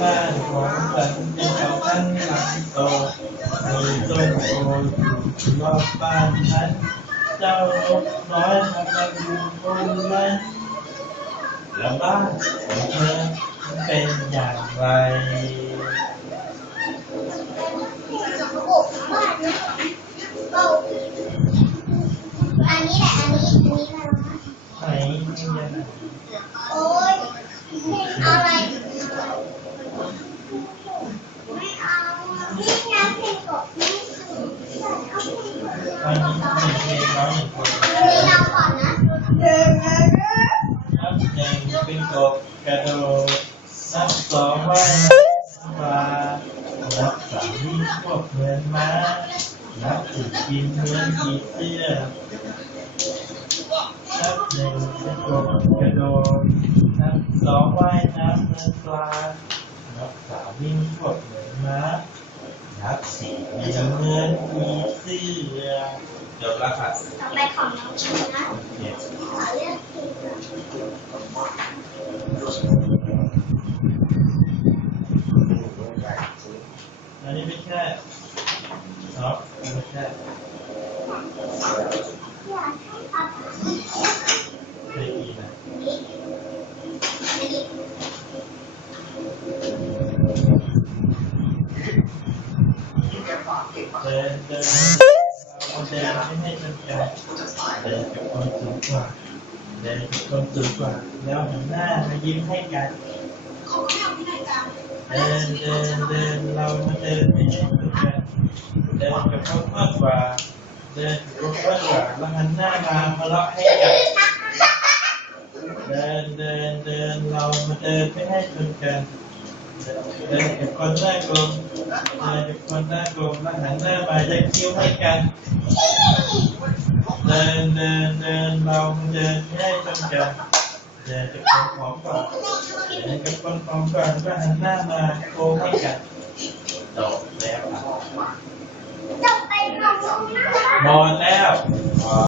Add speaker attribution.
Speaker 1: บ้านของฉันเป็นเขาทั้งหลังโตมีต้นโพอยู่รอบบ้านฉันเจ้านกน้อยทำกันอยู่บ ง
Speaker 2: กบ
Speaker 1: ตอนนี้หนึ่งเพลงร้อยหนึ่งคน
Speaker 2: อันนี้เราก่อนนะเดินนะ
Speaker 1: นับหนึ่งเป็นกบกระโดดนับสองว่ายน้ำปลานับสามวิ่งพวกเหมือนม้านับสี่กินเหมือนผีเสื้อนับหนึ่งเป็นกบกระโดดนับสองว่ายน้ำเหมือนปลานับสามวิ่งพวกเหมือนม้า นับสี่บินเหมือนผีเสื้อจบแล้วค่ะ
Speaker 2: ต่อไปของน้องชิวนะขอเลือกเพลง
Speaker 1: อันนี้ไม่ใช่เนาะไม่ใช่
Speaker 2: อยากให้เอา
Speaker 1: ไม่ดีนะ
Speaker 2: อันนี้
Speaker 1: เดินเดินเราเดินไม่ให้จนกันเดินกับ คนสูงกว่าเดินกับคนสูงกว่าแล้วหันหน้ามายิ้มให้กันเดินเดินเดินเรามาเดินไม่ให้จนกันเดินกับคนมากกว่าเดินกับคนมากกว่าแล้วหันหน้ามามาเลาะให้กันเดินเดินเดินเรามาเดินไม่ให้ชนกัน เดินกับคนหน้ากลมเดินกับคนหน้ากลมแล้วหันหน้ามายักคิ้วให้กัน เดินเดินเดินเรามาเดินไม่ให้ชนกันเดินกับคนผอมก่อนเดินกับคนผอมก่อนแล้วหันหน้ามาโค้งให้กันจบแล้วครับ
Speaker 2: จบไปของน้องนะ
Speaker 1: หมด